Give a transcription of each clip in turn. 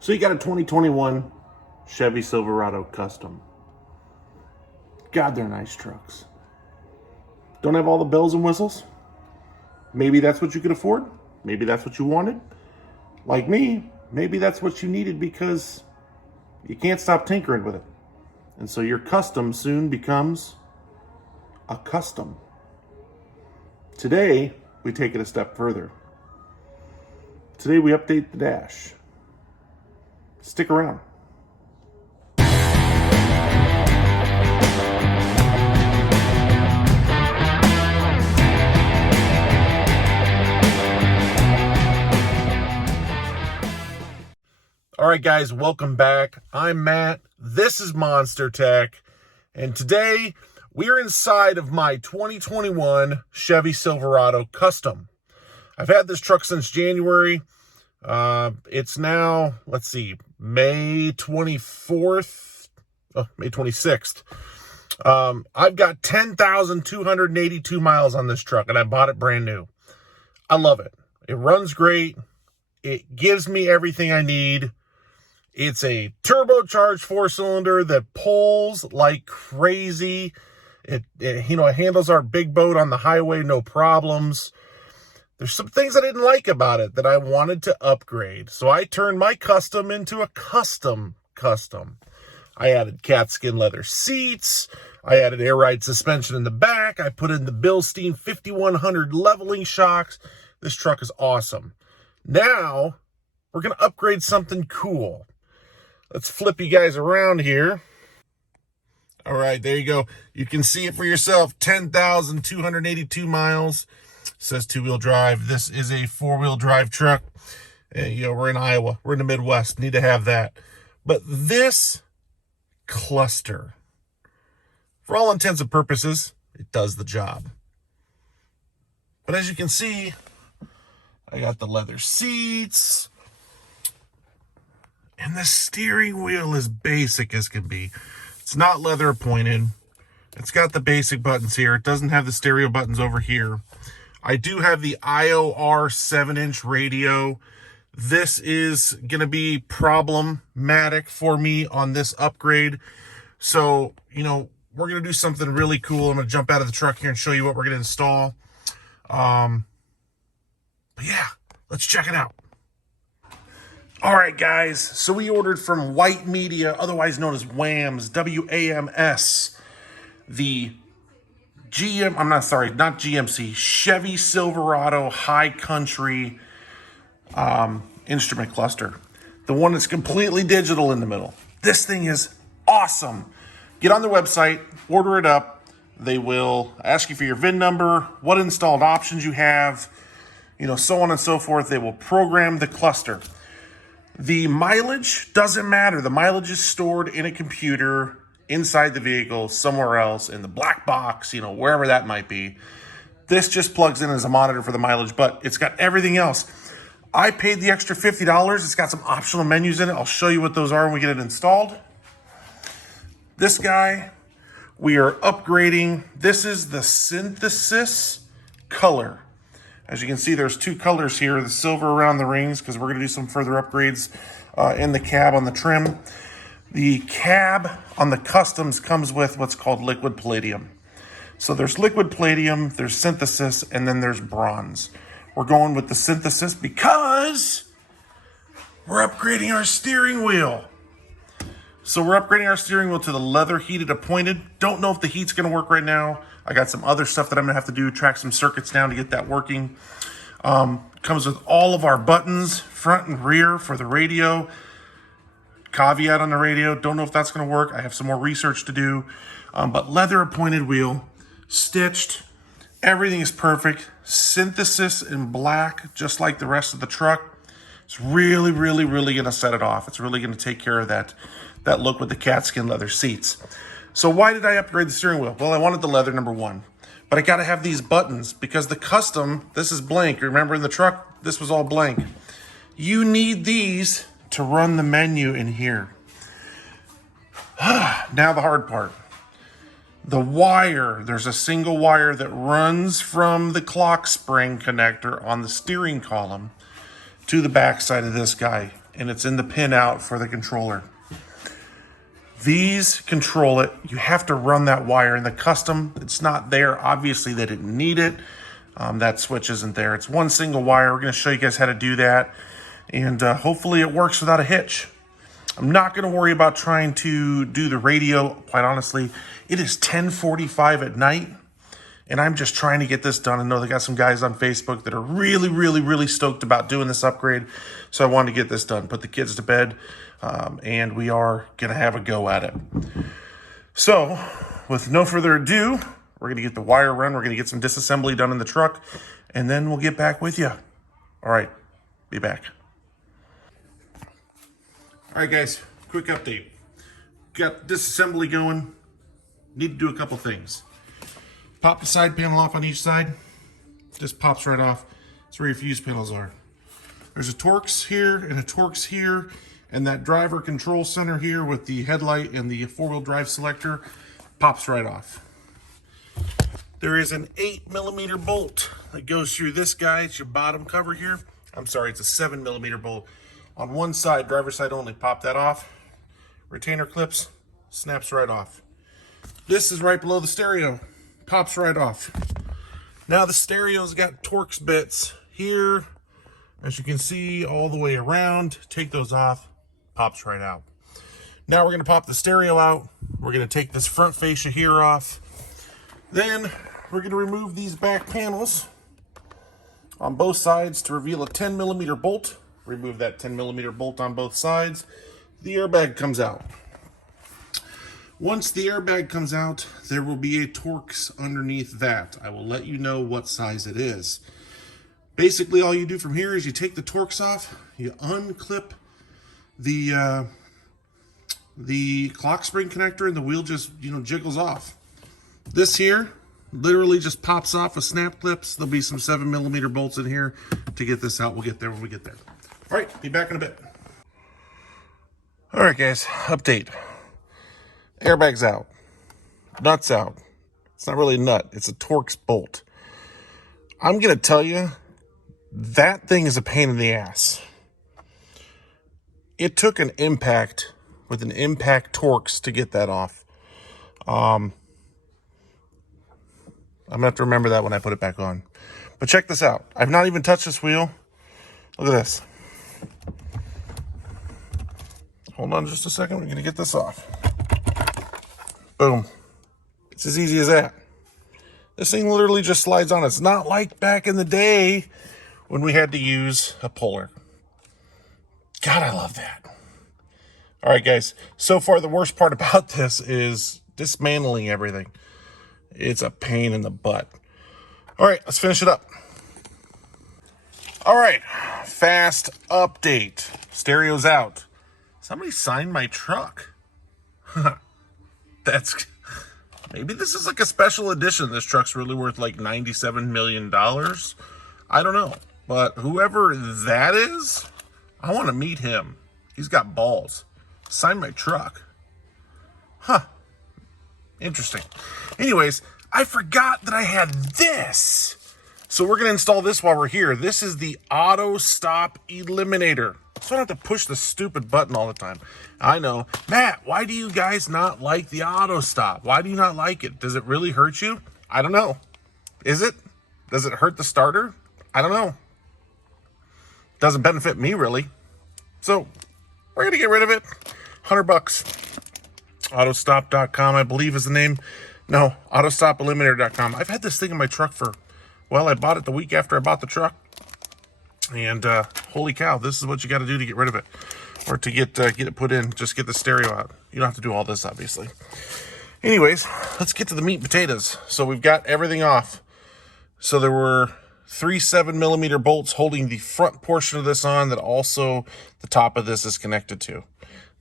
So you got a 2021 Chevy Silverado Custom. God, they're nice trucks. Don't have all the bells and whistles. Maybe that's what you could afford. Maybe that's what you wanted. Like me, maybe that's what you needed because you can't stop tinkering with it. And so your custom soon becomes a custom. Today, we take it a step further. Today, we update the dash. Stick around. All right, guys, welcome back. I'm Matt. This is Monster Tech. And today, we're inside of my 2021 Chevy Silverado Custom. I've had this truck since January. It's now, May 24th, May 26th. I've got 10,282 miles on this truck, and I bought it brand new. I love it. It runs great. It gives me everything I need. It's a turbocharged 4-cylinder that pulls like crazy. It handles our big boat on the highway, no problems. There's some things I didn't like about it that I wanted to upgrade. So I turned my custom into a custom. I added cat skin leather seats. I added air ride suspension in the back. I put in the Bilstein 5100 leveling shocks. This truck is awesome. Now, we're going to upgrade something cool. Let's flip you guys around here. All right, there you go. You can see it for yourself. 10,282 miles. It says two-wheel drive. This is a four-wheel drive truck. We're in Iowa. We're in the Midwest. Need to have that. But this cluster, for all intents and purposes, it does the job. But as you can see, I got the leather seats. And the steering wheel is basic as can be. It's not leather appointed. It's got the basic buttons here. It doesn't have the stereo buttons over here. I do have the IOR 7-inch radio. This is going to be problematic for me on this upgrade. So, we're going to do something really cool. I'm going to jump out of the truck here and show you what we're going to install. But yeah, let's check it out. All right, guys, so we ordered from White Media, otherwise known as WAMS, W-A-M-S, the not GMC, Chevy Silverado High Country instrument cluster. The one that's completely digital in the middle. This thing is awesome. Get on their website, order it up. They will ask you for your VIN number, what installed options you have, so on and so forth. They will program the cluster. The mileage doesn't matter. The mileage is stored in a computer inside the vehicle, somewhere else, in the black box, wherever that might be. This just plugs in as a monitor for the mileage, but it's got everything else. I paid the extra $50. It's got some optional menus in it. I'll show you what those are when we get it installed. This guy, we are upgrading. This is the Synthesis color. As you can see, there's two colors here, the silver around the rings, because we're going to do some further upgrades in the cab on the trim. The cab on the Customs comes with what's called liquid palladium. So there's liquid palladium, there's Synthesis, and then there's bronze. We're going with the Synthesis because we're upgrading our steering wheel. So we're upgrading our steering wheel to the leather heated appointed. Don't know if the heat's going to work right now. I got some other stuff that I'm going to have to do, track some circuits down to get that working. Comes with all of our buttons, front and rear for the radio. Caveat on the radio, don't know if that's going to work. I have some more research to do. But leather appointed wheel, stitched. Everything is perfect. Synthesis in black, just like the rest of the truck. It's really, really, really going to set it off. It's really going to take care of that look with the cat skin leather seats. So why did I upgrade the steering wheel? Well, I wanted the leather, number one. But I got to have these buttons because the Custom, this is blank. Remember in the truck, this was all blank. You need these to run the menu in here. Now the hard part. The wire, there's a single wire that runs from the clock spring connector on the steering column to the back side of this guy. and it's in the pin out for the controller. These control it. You have to run that wire in the custom. It's not there. Obviously, they didn't need it. That switch isn't there. It's one single wire. We're going to show you guys how to do that, and hopefully it works without a hitch. I'm not going to worry about trying to do the radio. Quite honestly, it is 10:45 at night, and I'm just trying to get this done. I know they got some guys on Facebook that are really, really, really stoked about doing this upgrade, so I wanted to get this done. Put the kids to bed, and we are going to have a go at it. So, with no further ado, we're going to get the wire run. We're going to get some disassembly done in the truck, and then we'll get back with you. All right, be back. All right, guys, quick update. Got disassembly going. Need to do a couple things. Pop the side panel off on each side. Just pops right off. That's where your fuse panels are. There's a Torx here and a Torx here, and that driver control center here with the headlight and the four-wheel drive selector pops right off. There is an 8mm bolt that goes through this guy. It's your bottom cover here. I'm sorry, it's a 7mm bolt. On one side, driver's side only, pop that off. Retainer clips, snaps right off. This is right below the stereo, pops right off. Now the stereo's got Torx bits here, as you can see, all the way around. Take those off, pops right out. Now we're gonna pop the stereo out. We're gonna take this front fascia here off. Then we're gonna remove these back panels on both sides to reveal a 10mm bolt. Remove that 10mm bolt on both sides. The airbag comes out. Once the airbag comes out, there will be a Torx underneath that. I will let you know what size it is. Basically, all you do from here is you take the Torx off, you unclip the clock spring connector, and the wheel just, jiggles off. This here literally just pops off with snap clips. There'll be some 7mm bolts in here to get this out. We'll get there when we get there. All right, be back in a bit. All right, guys, update. Airbag's out. Nut's out. It's not really a nut. It's a Torx bolt. I'm going to tell you, that thing is a pain in the ass. It took an impact with an impact Torx to get that off. I'm going to have to remember that when I put it back on. But check this out. I've not even touched this wheel. Look at this. Hold on just a second. We're going to get this off. Boom. It's as easy as that. This thing literally just slides on. It's not like back in the day when we had to use a puller. God, I love that. All right, guys. So far, the worst part about this is dismantling everything. It's a pain in the butt. All right, let's finish it up. All right, fast update. Stereo's out. Somebody signed my truck. Maybe this is like a special edition. This truck's really worth like $97 million. I don't know. But whoever that is, I want to meet him. He's got balls. Sign my truck. Huh. Interesting. Anyways, I forgot that I had this. So we're going to install this while we're here. This is the Auto Stop Eliminator. So I don't have to push the stupid button all the time. I know. Matt, why do you guys not like the auto stop? Why do you not like it? Does it really hurt you? I don't know. Is it? Does it hurt the starter? I don't know. Doesn't benefit me, really. So we're going to get rid of it. $100. Autostop.com, I believe is the name. No, autostopeliminator.com. I've had this thing in my truck for, well, I bought it the week after I bought the truck. And holy cow, this is what you got to do to get rid of it, or to get it put in. Just get the stereo out. You don't have to do all this, obviously. Anyways, let's get to the meat and potatoes. So we've got everything off. So there were 3 7mm bolts holding the front portion of this on that also the top of this is connected to.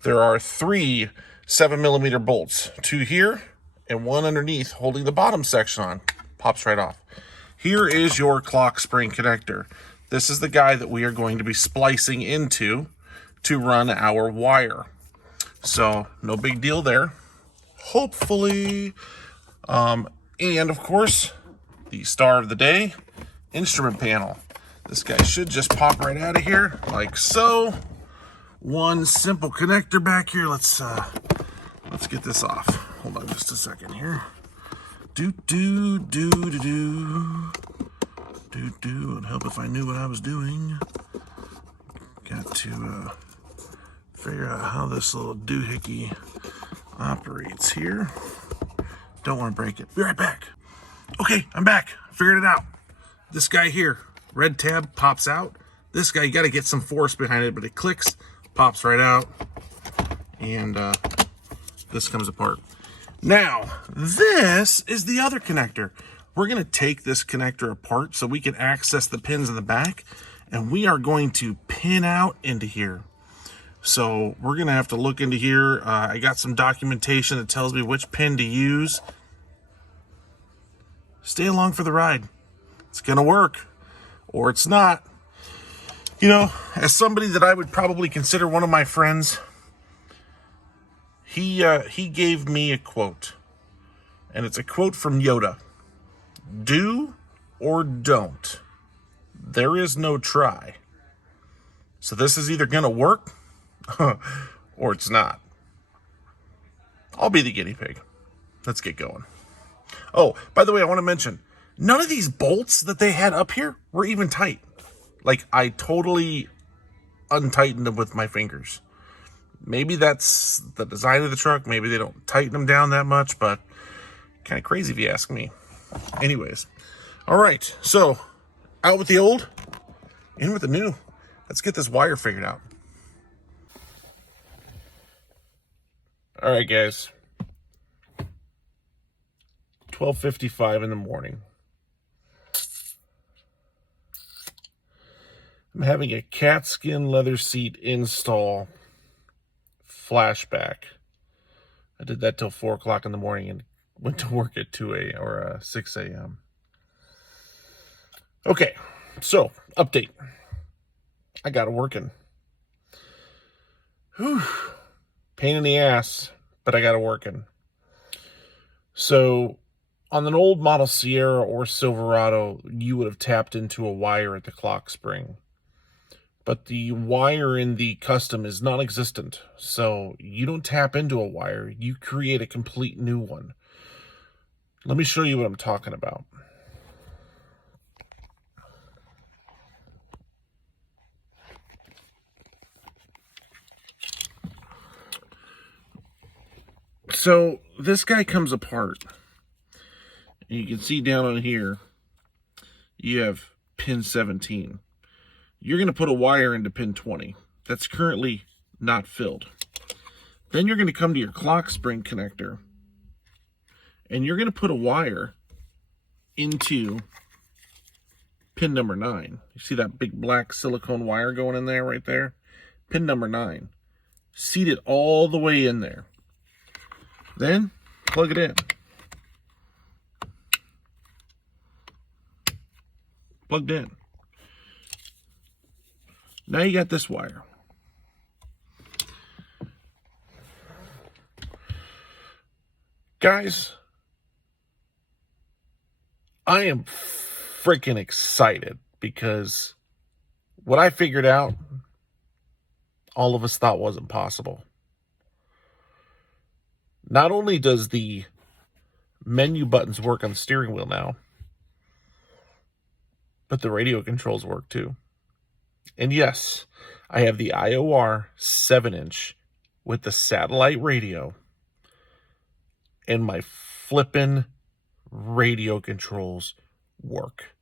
There are 3 7mm bolts, 2 here and 1 underneath holding the bottom section on. Pops right off. Here is your clock spring connector. This is the guy that we are going to be splicing into to run our wire. So no big deal there. Hopefully. And of course, the star of the day, instrument panel. This guy should just pop right out of here like so. one simple connector back here. Let's get this off. Hold on just a second here. It'd help if I knew what I was doing. Got to figure out how this little doohickey operates here. Don't want to break it. Be right back. Okay, I'm back. Figured it out. This guy here, red tab pops out. This guy, you got to get some force behind it, but it clicks, pops right out, and this comes apart. Now, this is the other connector. We're going to take this connector apart so we can access the pins in the back, and we are going to pin out into here. So we're going to have to look into here. I got some documentation that tells me which pin to use. Stay along for the ride. It's going to work, or it's not. You know, as somebody that I would probably consider one of my friends, he gave me a quote, and it's a quote from Yoda. Do or don't. There is no try. So this is either going to work or it's not. I'll be the guinea pig. Let's get going. Oh, by the way, I want to mention, none of these bolts that they had up here were even tight. Like, I totally untightened them with my fingers. Maybe that's the design of the truck. Maybe they don't tighten them down that much, but kind of crazy if you ask me. Anyways. All right. So, out with the old, in with the new. Let's get this wire figured out. All right, guys. 12:55 in the morning. I'm having a cat skin leather seat install flashback. I did that till 4 o'clock in the morning and went to work at 6 a.m. Okay, so update. I got it working. Whew. Pain in the ass, but I got it working. So, on an old model Sierra or Silverado, you would have tapped into a wire at the clock spring. But the wire in the custom is non-existent. So you don't tap into a wire, you create a complete new one. Let me show you what I'm talking about. So this guy comes apart. You can see down on here, you have pin 17. You're going to put a wire into pin 20. That's currently not filled. Then you're going to come to your clock spring connector, and you're going to put a wire into pin number 9. You see that big black silicone wire going in there right there? Pin number 9. Seat it all the way in there. Then plug it in. Plugged in. Now you got this wire. Guys, I am freaking excited because what I figured out, all of us thought wasn't possible. Not only does the menu buttons work on the steering wheel now, but the radio controls work too. And yes, I have the IOR 7-inch with the satellite radio, and my flippin' radio controls work.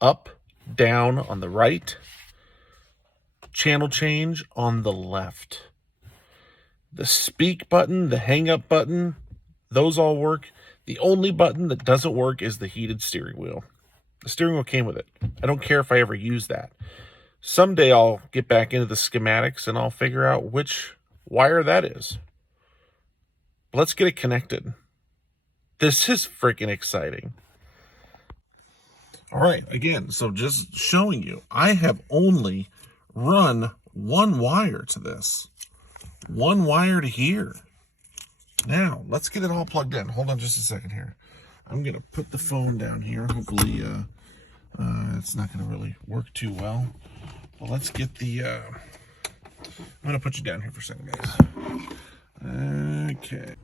Up, down on the right, channel change on the left. The speak button, the hang up button, those all work. The only button that doesn't work is the heated steering wheel. The steering wheel came with it. I don't care if I ever use that. Someday I'll get back into the schematics and I'll figure out which wire that is. Let's get it connected. This is freaking exciting. All right, again, so just showing you, I have only run one wire to this. One wire to here. Now, let's get it all plugged in. Hold on just a second here. I'm going to put the phone down here. Hopefully, it's not going to really work too well. But let's get the I'm going to put you down here for a second, guys. Okay.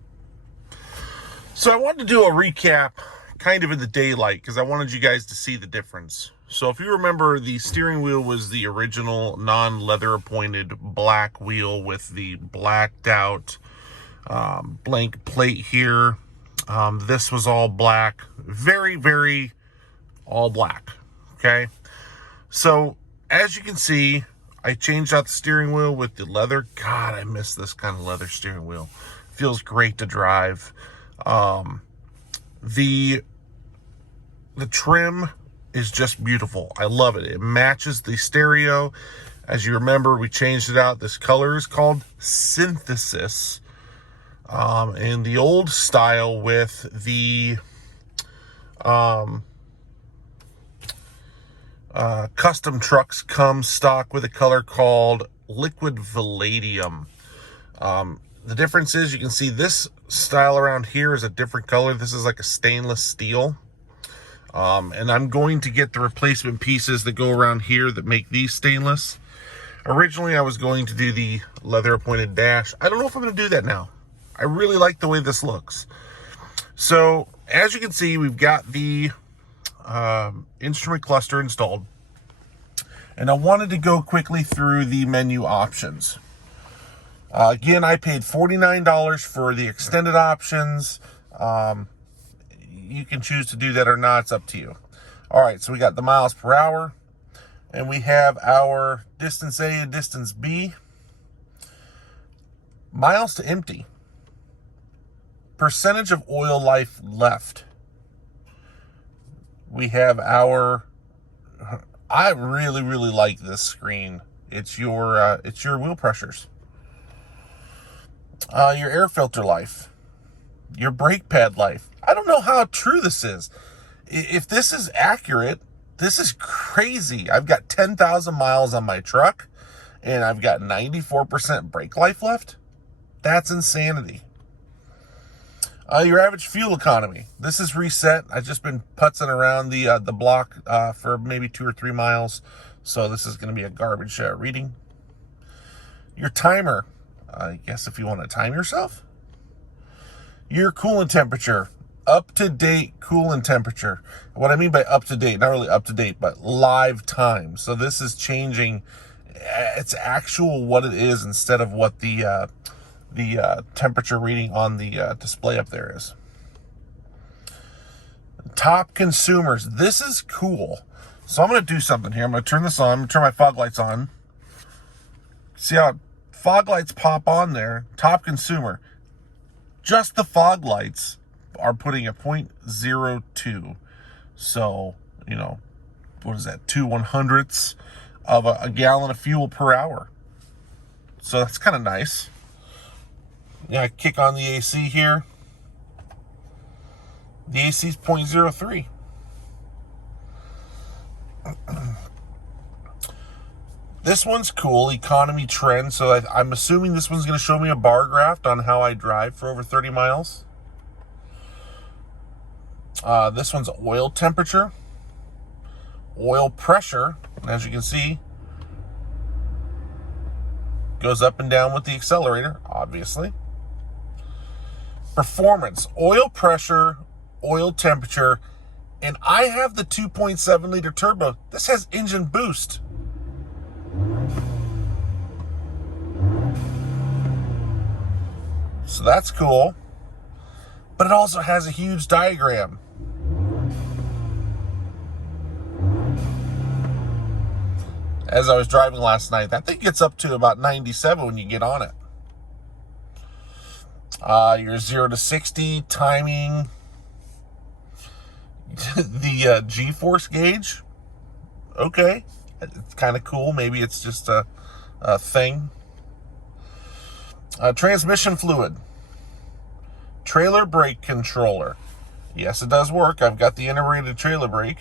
So I wanted to do a recap kind of in the daylight because I wanted you guys to see the difference. So if you remember, the steering wheel was the original non-leather appointed black wheel with the blacked out blank plate here. This was all black, very, very all black. Okay. So as you can see, I changed out the steering wheel with the leather. God, I miss this kind of leather steering wheel. Feels great to drive. The trim is just beautiful. I love it. It matches the stereo. As you remember, we changed it out. This color is called Synthesis. And the old style with the custom trucks come stock with a color called Liquid Palladium. The difference is you can see this style around here is a different color. This is like a stainless steel. And I'm going to get the replacement pieces that go around here that make these stainless. Originally, I was going to do the leather appointed dash. I don't know if I'm going to do that now. I really like the way this looks. So as you can see, we've got the instrument cluster installed. And I wanted to go quickly through the menu options. Again, I paid $49 for the extended options. You can choose to do that or not. It's up to you. All right, so we got the miles per hour. And we have our distance A and distance B. Miles to empty. Percentage of oil life left. We have our... I really, really like this screen. It's your wheel pressures. Your air filter life. Your brake pad life. I don't know how true this is. If this is accurate, this is crazy. I've got 10,000 miles on my truck, and I've got 94% brake life left. That's insanity. Your average fuel economy. This is reset. I've just been putzing around the block for maybe 2 or 3 miles, so this is going to be a garbage reading. Your timer. I guess if you want to time yourself. Your coolant temperature. Up-to-date coolant temperature. What I mean by up-to-date, not really up-to-date, but live time. So this is changing. It's actual what it is instead of what the temperature reading on the display up there is. Top consumers. This is cool. So I'm going to do something here. I'm going to turn this on. I'm going to turn my fog lights on. See how fog lights pop on there? Top consumer. Just the fog lights are putting a 0.02. So, you know, what is that? 2/100ths of a gallon of fuel per hour. So that's kind of nice. Yeah, I kick on the AC here. The AC is 0.03. This one's cool, economy trend. So I'm assuming this one's going to show me a bar graph on how I drive for over 30 miles. This one's oil temperature, oil pressure. And as you can see, goes up and down with the accelerator, obviously. Performance, oil pressure, oil temperature, and I have the 2.7 liter turbo. This has engine boost. So that's cool. But it also has a huge diagram. As I was driving last night, that thing gets up to about 97 when you get on it. Your 0 to 60 timing. The G-force gauge. Okay. It's kind of cool. Maybe it's just a thing. Transmission fluid. Trailer brake controller. Yes, it does work. I've got the integrated trailer brake.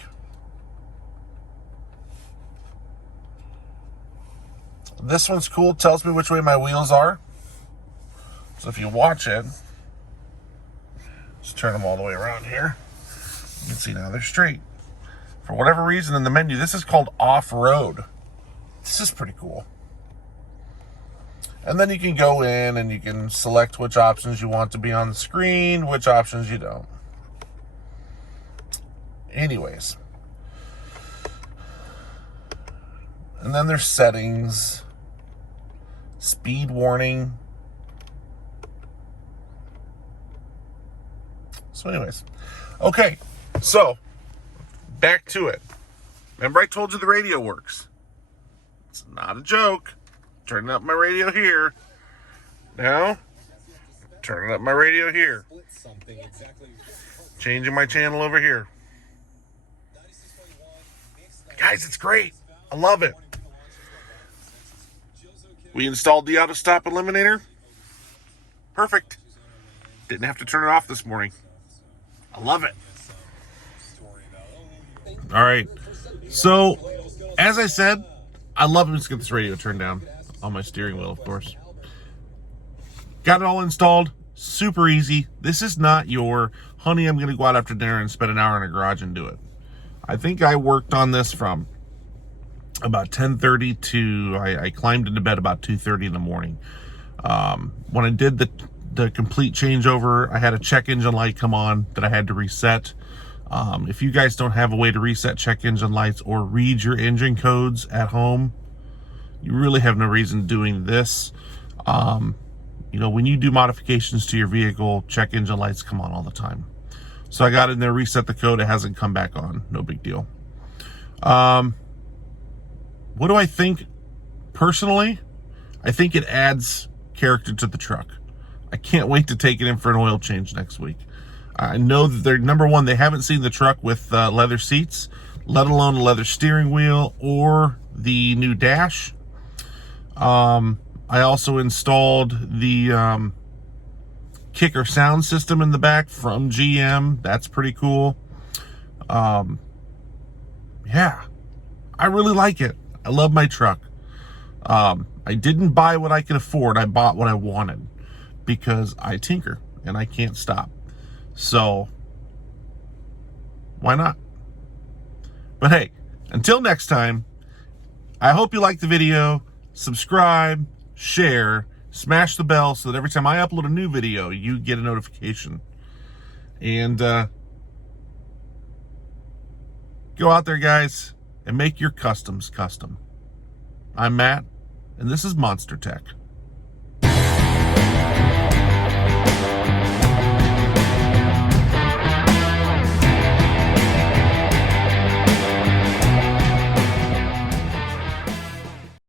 This one's cool. It tells me which way my wheels are. So if you watch it, let's turn them all the way around here. You can see now they're straight. For whatever reason in the menu, this is called off-road. This is pretty cool. And then you can go in and you can select which options you want to be on the screen, which options you don't. Anyways. And then there's settings, speed warning. So anyways, okay, so back to it. Remember I told you the radio works. It's not a joke. Turning up my radio here. Now, turning up my radio here. Changing my channel over here. Guys, it's great. I love it. We installed the auto-stop eliminator. Perfect. Didn't have to turn it off this morning. I love it. All right. So, as I said, I love it. Let's get this radio turned down on my steering wheel, of course. Got it all installed. Super easy. This is not your, honey, I'm going to go out after dinner and spend an hour in a garage and do it. I think I worked on this from about 10:30 to, I climbed into bed about 2:30 in the morning. When I did the complete changeover, I had a check engine light come on that I had to reset. If you guys don't have a way to reset check engine lights or read your engine codes at home, you really have no reason doing this. You know, when you do modifications to your vehicle, check engine lights come on all the time. So I got in there, reset the code. It hasn't come back on. No big deal. What do I think? Personally, I think it adds character to the truck. I can't wait to take it in for an oil change next week. I know that they're, number one, they haven't seen the truck with leather seats, let alone a leather steering wheel or the new dash. I also installed the kicker sound system in the back from GM. That's pretty cool. Yeah, I really like it. I love my truck. I didn't buy what I could afford. I bought what I wanted because I tinker and I can't stop. So why not? But hey, until next time, I hope you liked the video. Subscribe, share, smash the bell so that every time I upload a new video, you get a notification. And go out there, guys, and make your customs custom. I'm Matt, and this is Monster Tech.